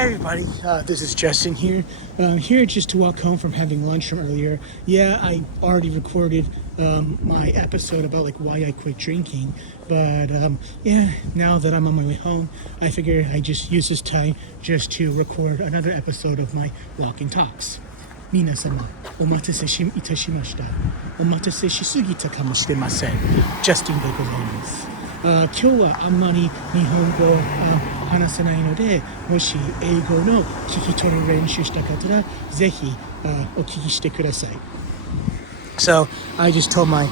Hey everybody, this is Justin here. Here just to walk home from having lunch from earlier. Yeah, I already recorded my episode about like why I quit drinking, but yeah, now that I'm on my way home, I figure I just use this time just to record another episode of my walk and talks. 皆様、お待たせいたしました。お待たせしすぎたかもしれません。ジャスティンでございます。今日はあんまり日本語話せないので、もし英語の聞き取る練習したかったら、ぜひお聞きしてください。So I just told my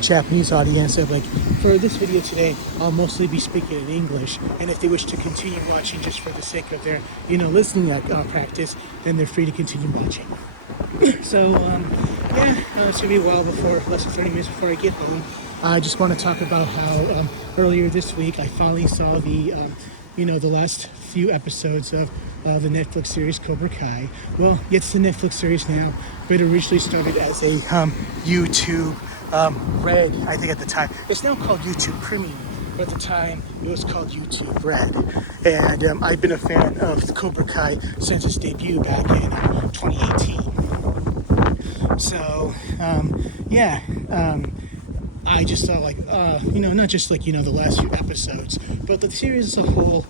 Japanese audience that like for this video today, I'll mostly be speaking in English, and if they wish to continue watching just for the sake of their, listening practice, then they're free to continue watching. So it's gonna be a while less than 30 minutes before I get home. I just want to talk about how earlier this week I finally saw the last few episodes of the Netflix series Cobra Kai. Well, it's the Netflix series now, but it originally started as a YouTube Red, I think at the time. It's now called YouTube Premium, but at the time it was called YouTube Red. And I've been a fan of Cobra Kai since its debut back in 2018. So, I just thought not just the last few episodes, but the series as a whole,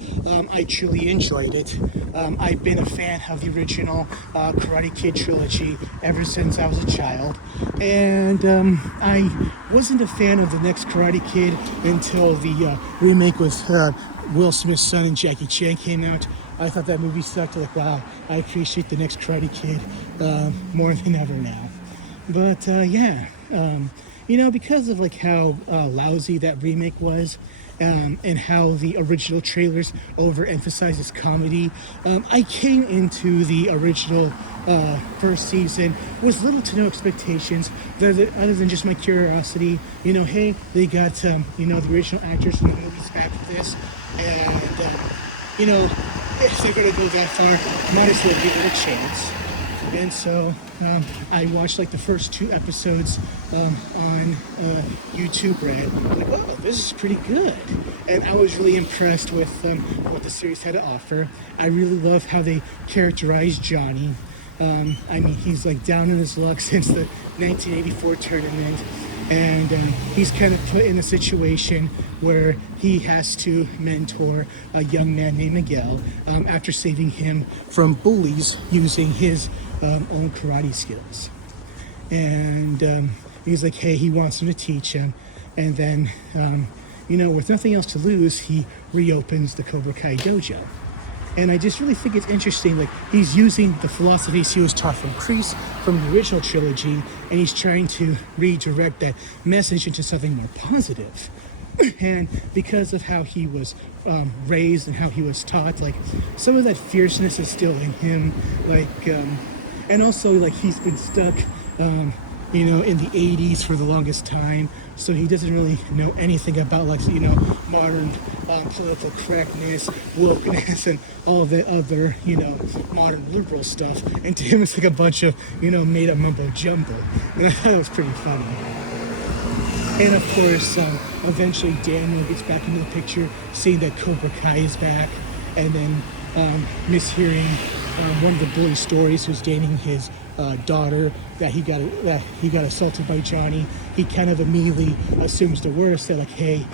I truly enjoyed it. I've been a fan of the original Karate Kid trilogy ever since I was a child. And I wasn't a fan of the next Karate Kid until the remake with Will Smith's son and Jackie Chan came out. I thought that movie sucked. Like, wow, I appreciate the next Karate Kid more than ever now. But because of like how lousy that remake was, and how the original trailers overemphasized its comedy, I came into the original first season with little to no expectations, other than just my curiosity. Hey, they got the original actors from the movies back for this, and if they're gonna go that far, might as well give it a chance. And so I watched like the first two episodes on YouTube Red. I'm like, oh, this is pretty good. And I was really impressed with what the series had to offer. I really love how they characterized Johnny. He's like down in his luck since the 1984 tournament. And he's kind of put in a situation where he has to mentor a young man named Miguel after saving him from bullies using his own karate skills. And he's like, hey, he wants him to teach him. And then, with nothing else to lose, he reopens the Cobra Kai dojo. And I just really think it's interesting, like he's using the philosophies he was taught from Kreese from the original trilogy, and he's trying to redirect that message into something more positive. And because of how he was raised and how he was taught, like some of that fierceness is still in him, and also like he's been stuck in the 80s for the longest time, so he doesn't really know anything about modern political correctness, wokeness, and all of the other modern liberal stuff. And to him it's like a bunch of made up mumbo jumbo, and I thought it was pretty funny. And of course eventually Daniel gets back into the picture, seeing that Cobra Kai is back, and then mishearing one of the bully stories, who's dating his daughter, that he got assaulted by Johnny. He kind of immediately assumes the worst, that like, hey,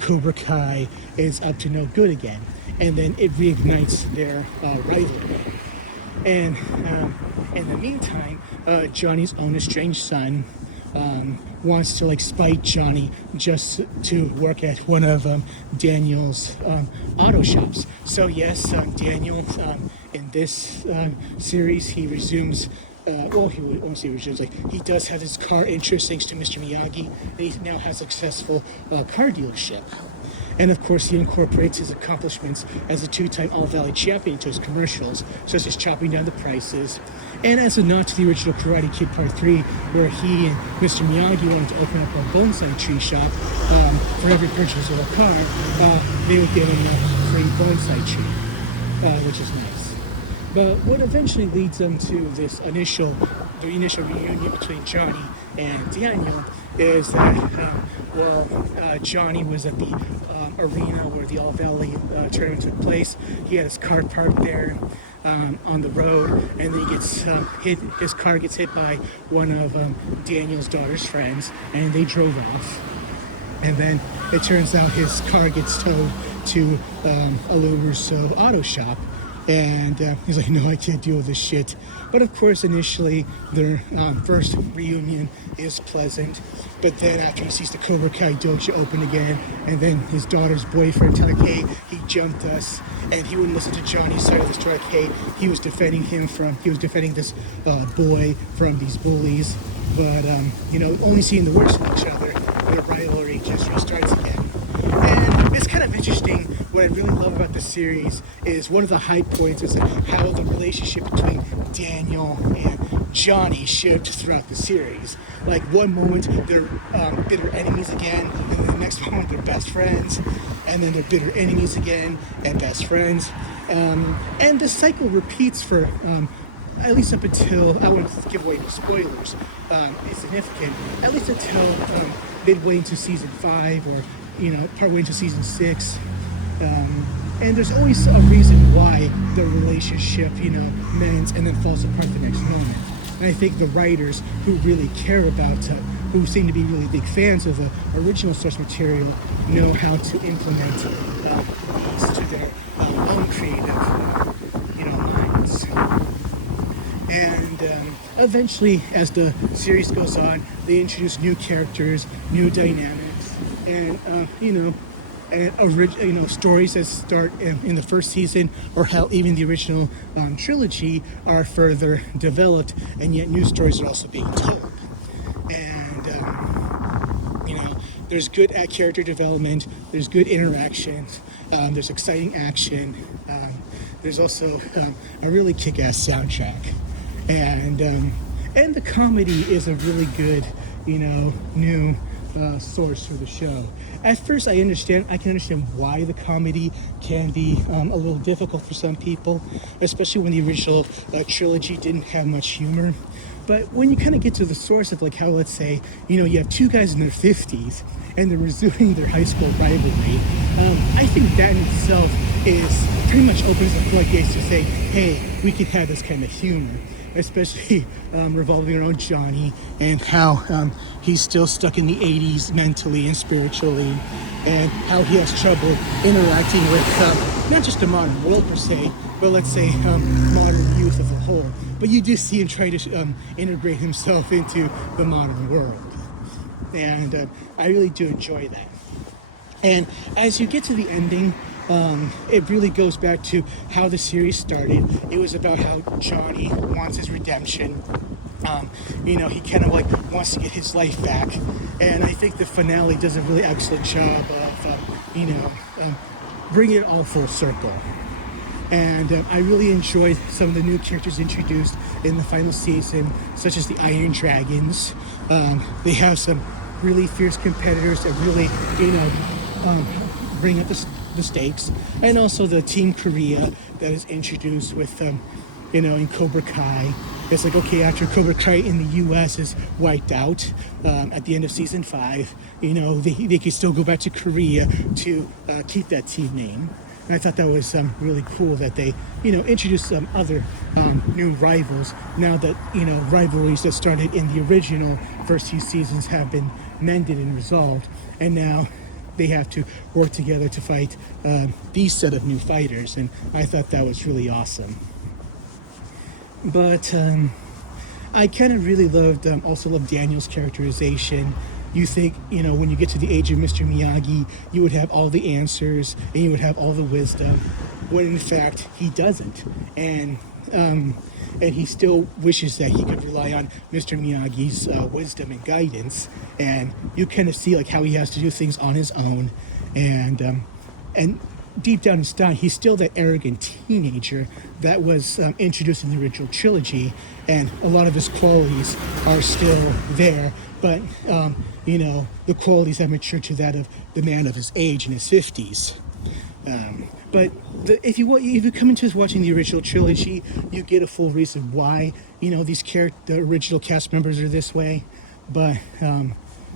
Cobra Kai is up to no good again, and then it reignites their rivalry. And in the meantime, Johnny's own estranged son wants to spite Johnny just to work at one of Daniel's auto shops. So yes, Daniel in this series, he resumes. He does have his car interest thanks to Mr. Miyagi, and he now has a successful car dealership. And of course, he incorporates his accomplishments as a two-time All-Valley champion into his commercials, such as chopping down the prices. And as a nod to the original Karate Kid Part 3, where he and Mr. Miyagi wanted to open up a bonsai tree shop, for every purchase of a car, they would give him a free bonsai tree, which is nice. But what eventually leads them to this initial reunion between Johnny and Daniel is that, Johnny was at the arena where the All Valley tournament took place. He had his car parked there on the road, and then he gets hit. His car gets hit by one of Daniel's daughter's friends, and they drove off. And then it turns out his car gets towed to a Lou Russo auto shop. And he's like, no, I can't deal with this shit. But of course, initially, their first reunion is pleasant. But then after he sees the Cobra Kai dojo open again, and then his daughter's boyfriend telling, hey, he jumped us, and he wouldn't listen to Johnny's side of the story. Hey, he was defending this boy from these bullies. But, only seeing the worst of each other, their rivalry just restarts again. And it's kind of interesting. What I really love about the series is one of the high points is how the relationship between Daniel and Johnny shifts throughout the series. Like one moment they're bitter enemies again, and then the next moment they're best friends, and then they're bitter enemies again and best friends. And the cycle repeats for at least up until, I won't give away the spoilers, it's significant, at least until midway into season 5 or partway into season 6. And there's always a reason why the relationship, mends and then falls apart the next moment. And I think the writers who really care about, who seem to be really big fans of the original source material, know how to implement these to their own creative, minds. And eventually, as the series goes on, they introduce new characters, new dynamics, and stories that start in the first season, or how even the original trilogy, are further developed, and yet new stories are also being told. And there's good character development, there's good interactions, there's exciting action, there's also a really kick-ass soundtrack, and the comedy is a really good, new source for the show. At first, I can understand why the comedy can be a little difficult for some people, especially when the original trilogy didn't have much humor. But when you kind of get to the source of how, let's say, you have two guys in their 50s and they're resuming their high school rivalry, I think that in itself is pretty much opens the floodgates to say, hey, we could have this kind of humor. Especially revolving around Johnny and how he's still stuck in the 80s mentally and spiritually, and how he has trouble interacting with not just the modern world per se, but let's say modern youth as a whole. But you do see him try to integrate himself into the modern world. And I really do enjoy that. And as you get to the ending, it really goes back to how the series started. It was about how Johnny wants his redemption. He kind of wants to get his life back. And I think the finale does a really excellent job of, bringing it all full circle. And I really enjoyed some of the new characters introduced in the final season, such as the Iron Dragons. They have some really fierce competitors that really, bring up the stakes, and also the Team Korea that is introduced with in Cobra Kai. It's like, okay, after Cobra Kai in the US is wiped out at the end of season 5, they can still go back to Korea to keep that team name. And I thought that was really cool that they introduced some other new rivals, now that rivalries that started in the original first 2 seasons have been mended and resolved, and now they have to work together to fight these set of new fighters, and I thought that was really awesome. But I kind of really also loved Daniel's characterization. You think, when you get to the age of Mr. Miyagi, you would have all the answers and you would have all the wisdom, when in fact he doesn't. And he still wishes that he could rely on Mr. Miyagi's wisdom and guidance. And you kind of see how he has to do things on his own. And deep down inside, he's still that arrogant teenager that was introduced in the original trilogy. And a lot of his qualities are still there. But, the qualities have matured to that of the man of his age in his 50s. But if you come into watching the original trilogy, you get a full reason why, the original cast members are this way. But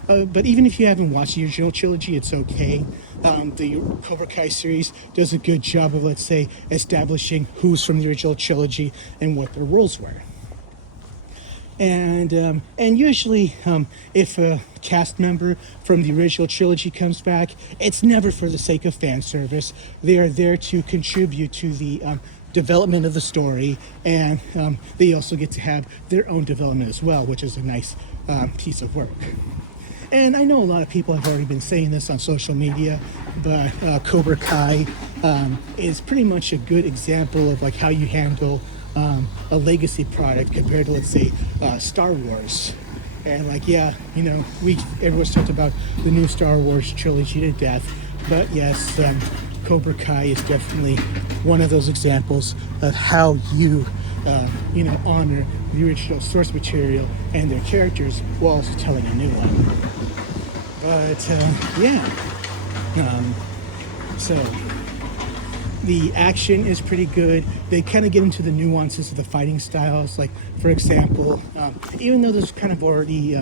But even if you haven't watched the original trilogy, it's okay. The Cobra Kai series does a good job of, let's say, establishing who's from the original trilogy and what their roles were. And usually, if a cast member from the original trilogy comes back, it's never for the sake of fan service. They are there to contribute to the development of the story, and they also get to have their own development as well, which is a nice piece of work. And I know a lot of people have already been saying this on social media, but Cobra Kai is pretty much a good example of like how you handle a legacy product compared to, let's say, Star Wars. And like, yeah, you know, everyone's talked about the new Star Wars trilogy to death, but yes, Cobra Kai is definitely one of those examples of how you honor the original source material and their characters while also telling a new one. But so the action is pretty good. They kind of get into the nuances of the fighting styles. Like, for example, even though this kind of already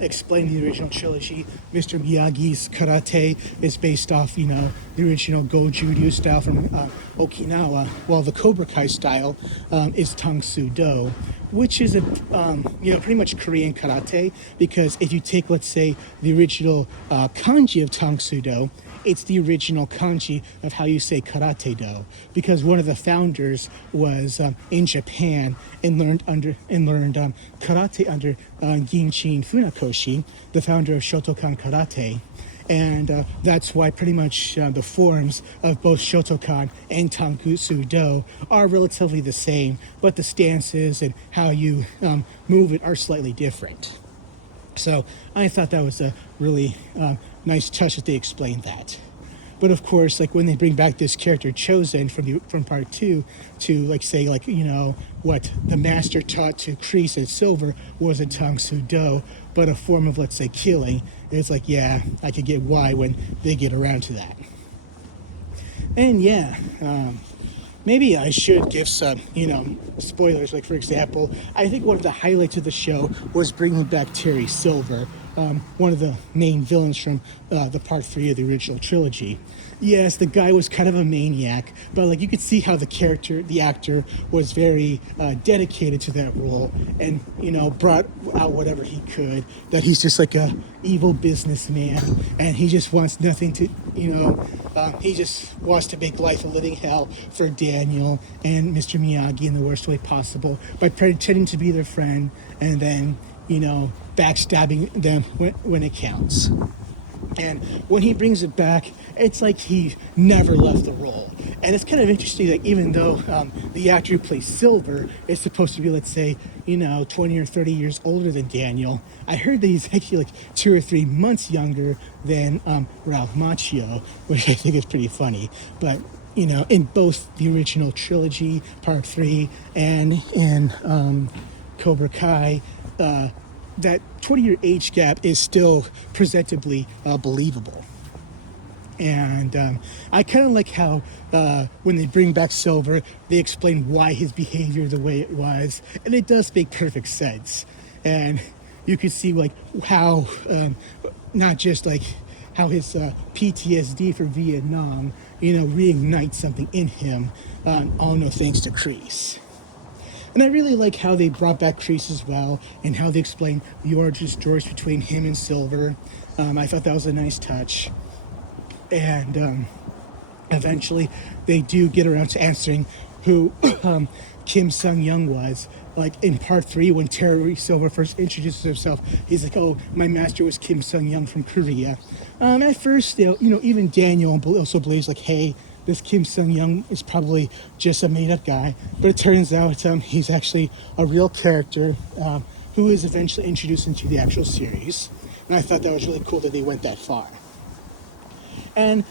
explained in the original trilogy, Mr. Miyagi's karate is based off, the original Goju-ryu style from Okinawa, while the Cobra Kai style is Tang Soo Do, which is pretty much Korean karate, because if you take, let's say, the original kanji of Tang Soo Do, it's the original kanji of how you say karate do, because one of the founders was in Japan and learned karate under Ginchin Funakoshi, the founder of Shotokan Karate. And that's why pretty much the forms of both Shotokan and Tangutsu Do are relatively the same, but the stances and how you move it are slightly different. So I thought that was a really nice touch that they explained that. But of course, like when they bring back this character Chosen from part 2 to what the master taught to Kreese and Silver was a Tang Soo Do, but a form of, let's say, killing. It's like, yeah, I could get why when they get around to that. And yeah, maybe I should give some, spoilers. Like, for example, I think one of the highlights of the show was bringing back Terry Silver, one of the main villains from the part 3 of the original trilogy. Yes, the guy was kind of a maniac, but like you could see how the actor was very dedicated to that role, and brought out whatever he could. That he's just like a evil businessman, and he just wants nothing to, he just wants to make life a living hell for Daniel and Mr. Miyagi in the worst way possible by pretending to be their friend, and then backstabbing them when it counts. And when he brings it back, it's like he never left the role. And it's kind of interesting that even though the actor who plays Silver is supposed to be, let's say, 20 or 30 years older than Daniel, I heard that he's actually like 2 or 3 months younger than Ralph Macchio, which I think is pretty funny. But, in both the original trilogy, part 3, and in Cobra Kai, that 20-year age gap is still presentably believable. And I kind of like how when they bring back Silver, they explain why his behavior the way it was, and it does make perfect sense. And you can see like how not just like how his PTSD for Vietnam, reignites something in him, all no thanks to Kreese. And I really like how they brought back Kreese as well, and how they explained the origin stories between him and Silver. I thought that was a nice touch. And eventually they do get around to answering who Kim Sung-young was. Like in part 3, when Terry Silver first introduces himself, he's like, "Oh, my master was Kim Sung-young from Korea." At first, even Daniel also believes like, "Hey, this Kim Sung-young is probably just a made-up guy," but it turns out he's actually a real character who is eventually introduced into the actual series. And I thought that was really cool that they went that far. And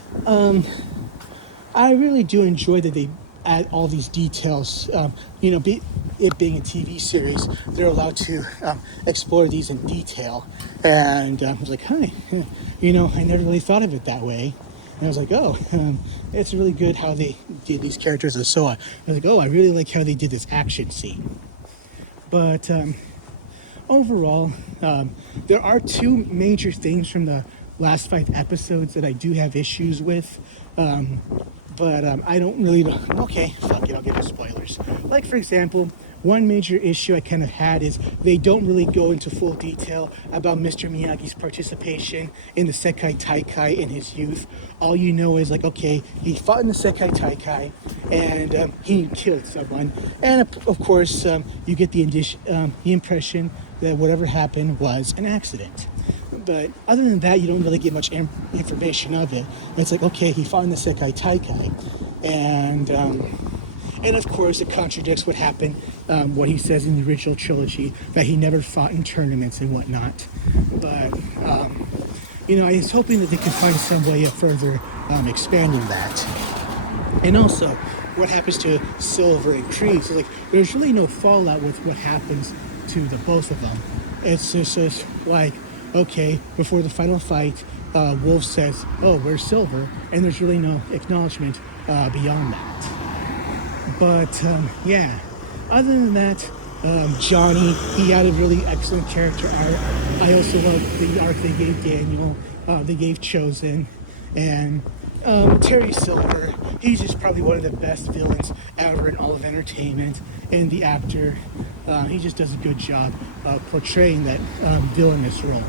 I really do enjoy that they add all these details. It being a TV series, they're allowed to explore these in detail. And I was like, "Hi, I never really thought of it that way." And I was like, "Oh, it's really good how they did these characters and so on." I was like, "Oh, I really like how they did this action scene." But overall, there are two major things from the last 5 episodes that I do have issues with. But I don't really. Okay, fuck it, I'll give you spoilers. Like, for example, one major issue I kind of had is they don't really go into full detail about Mr. Miyagi's participation in the Sekai Taikai in his youth. All you know is, like, okay, he fought in the Sekai Taikai and he killed someone. And of course, you get the impression that whatever happened was an accident. But other than that, you don't really get much information of it. It's like, okay, he fought in the Sekai Taikai. And of course, it contradicts what happened, what he says in the original trilogy, that he never fought in tournaments and whatnot. But, I was hoping that they could find some way of further expanding that. And also, what happens to Silver and Kreese? So, like, there's really no fallout with what happens to the both of them. It's just like, okay, before the final fight, Wolf says, oh, where's Silver? And there's really no acknowledgement beyond that. But, other than that, Johnny, he had a really excellent character arc. I also love the arc they gave Daniel, they gave Chosen, and Terry Silver, he's just probably one of the best villains ever in all of entertainment, and the actor, he just does a good job of portraying that villainous role.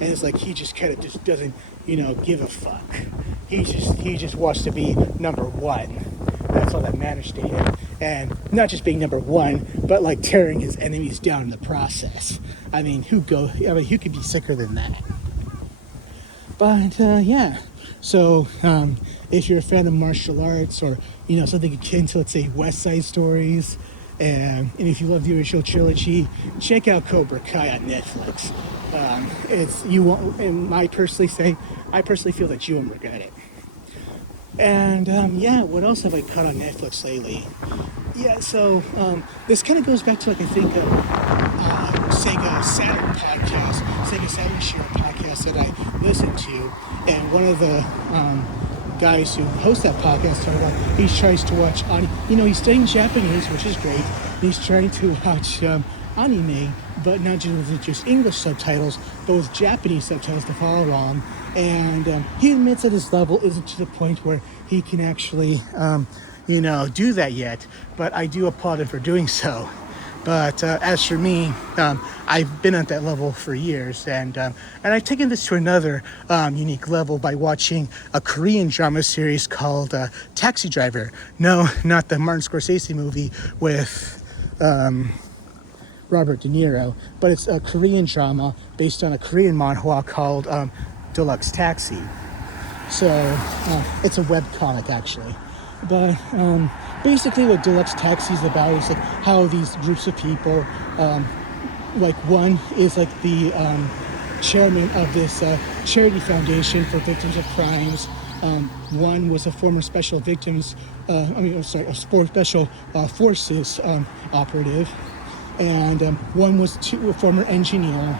And it's like he just kind of just doesn't, give a fuck. He just wants to be number one. That's all that matters to him. And not just being number one, but like tearing his enemies down in the process. I mean, who could be sicker than that? But so if you're a fan of martial arts or something akin to, let's say, West Side Stories, and if you love the original trilogy, check out Cobra Kai on Netflix. I personally feel that you won't regret it. And what else have I caught on Netflix lately? So this kind of goes back to, like, I think Sega Saturn podcast, Sega Saturn Share podcast that I listened to, and one of the guys who hosts that podcast talked about he tries to watch he's studying Japanese, which is great. He's trying to watch anime, but not just English subtitles, but with Japanese subtitles to follow along. And he admits that his level isn't to the point where he can actually, do that yet. But I do applaud him for doing so. But as for me, I've been at that level for years, and I've taken this to another unique level by watching a Korean drama series called Taxi Driver. No, not the Martin Scorsese movie with Robert De Niro, but it's a Korean drama based on a Korean manhwa called Deluxe Taxi. So it's a web comic, actually. But basically what Deluxe Taxi is about is like how these groups of people, like one is like the chairman of this charity foundation for victims of crimes. One was a former special special forces operative. And one was a former engineer,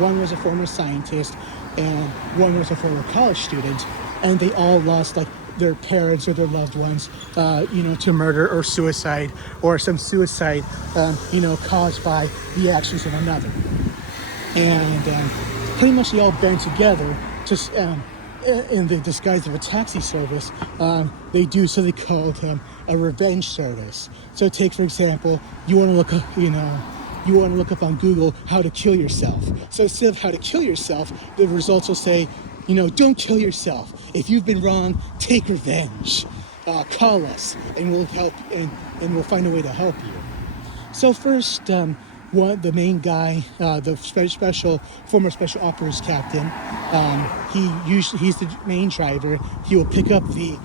one was a former scientist, and one was a former college student. And they all lost, like, their parents or their loved ones, to murder or suicide, or some suicide, caused by the actions of another. And pretty much they all band together to, in the disguise of a taxi service. They do something called a revenge service. So take, for example, you want to look up on Google how to kill yourself. So instead of how to kill yourself, the results will say, don't kill yourself. If you've been wrong, take revenge. Call us, and we'll help, and we'll find a way to help you. So first, the main guy, the former special operators captain, he's the main driver. He will pick up the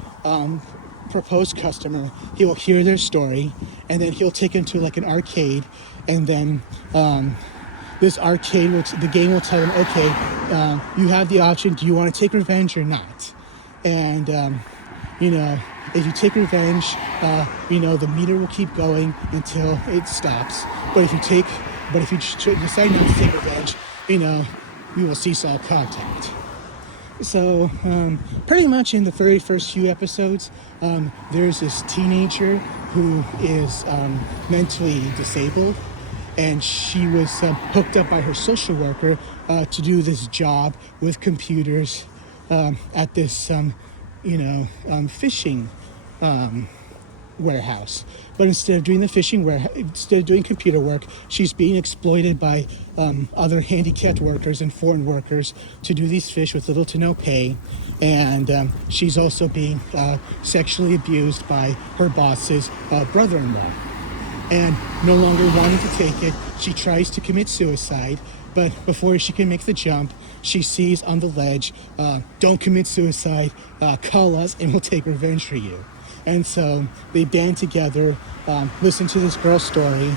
proposed customer. He will hear their story, and then he'll take him to, like, an arcade, and then this arcade, the game will tell him, okay, you have the option, do you want to take revenge or not? And if you take revenge, the meter will keep going until it stops. But if you decide not to take revenge, we will cease all contact. So pretty much in the very first few episodes, there's this teenager who is mentally disabled, and she was hooked up by her social worker to do this job with computers at this, fishing warehouse. But instead of doing the fishing warehouse, instead of doing computer work, she's being exploited by other handicapped workers and foreign workers to do these fish with little to no pay. And she's also being sexually abused by her boss's brother-in-law. And no longer wanting to take it, she tries to commit suicide. But before she can make the jump, she sees on the ledge, "Don't commit suicide, call us and we'll take revenge for you." And so they band together, listen to this girl's story,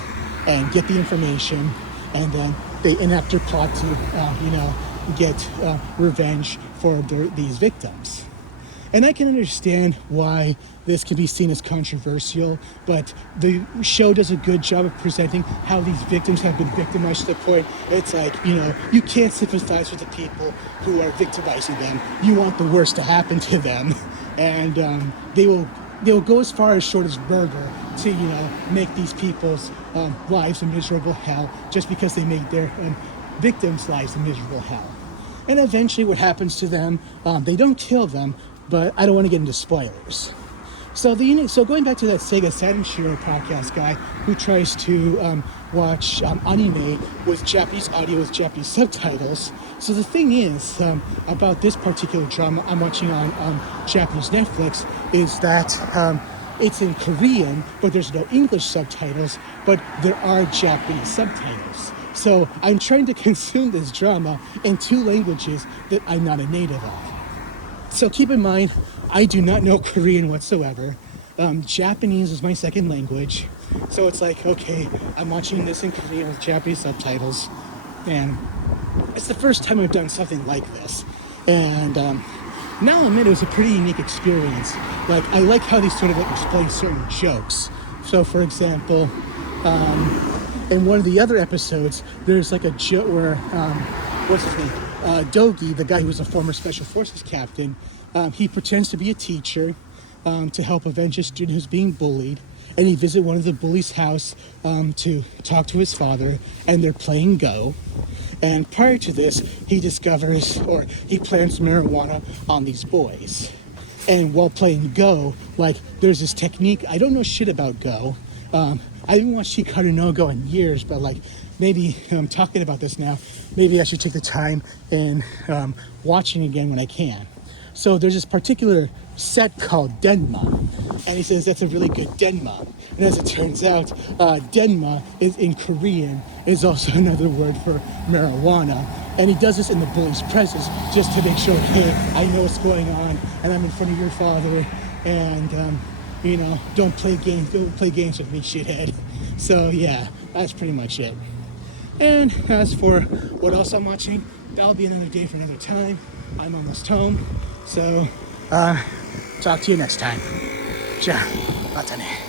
and get the information, and then they enact their plot to, get revenge for these victims. And I can understand why this could be seen as controversial, but the show does a good job of presenting how these victims have been victimized to the point it's like, you can't sympathize with the people who are victimizing them. You want the worst to happen to them. And they will go as far as short as murder to, make these people's lives a miserable hell just because they make their victims' lives a miserable hell. And eventually what happens to them, they don't kill them, but I don't want to get into spoilers. So going back to that Sega Saturn Shiro podcast guy who tries to watch anime with Japanese audio with Japanese subtitles. So the thing is about this particular drama I'm watching on Japanese Netflix is that it's in Korean, but there's no English subtitles, but there are Japanese subtitles. So I'm trying to consume this drama in two languages that I'm not a native of. So keep in mind, I do not know Korean whatsoever. Japanese is my second language. So it's like, okay, I'm watching this in Korean with Japanese subtitles. And it's the first time I've done something like this. And now I'll admit it was a pretty unique experience. Like, I like how they sort of explain certain jokes. So for example, in one of the other episodes, there's like a joke where, what's his name? Dogi, the guy who was a former Special Forces captain, he pretends to be a teacher to help avenge a student who's being bullied. And he visits one of the bullies' house to talk to his father, and they're playing Go. And prior to this, he discovers, or he plants marijuana on these boys. And while playing Go, there's this technique, I don't know shit about Go. I haven't watched Hikaru no Go in years, but maybe I'm talking about this now. Maybe I should take the time and watching again when I can. So there's this particular set called Denma, and he says that's a really good Denma. And as it turns out, Denma is in Korean is also another word for marijuana. And he does this in the bully's presence just to make sure, hey, I know what's going on, and I'm in front of your father, and don't play games with me, shithead. So yeah, that's pretty much it. And as for what else I'm watching, that'll be another day for another time. I'm almost home. So, talk to you next time. Ja, matane.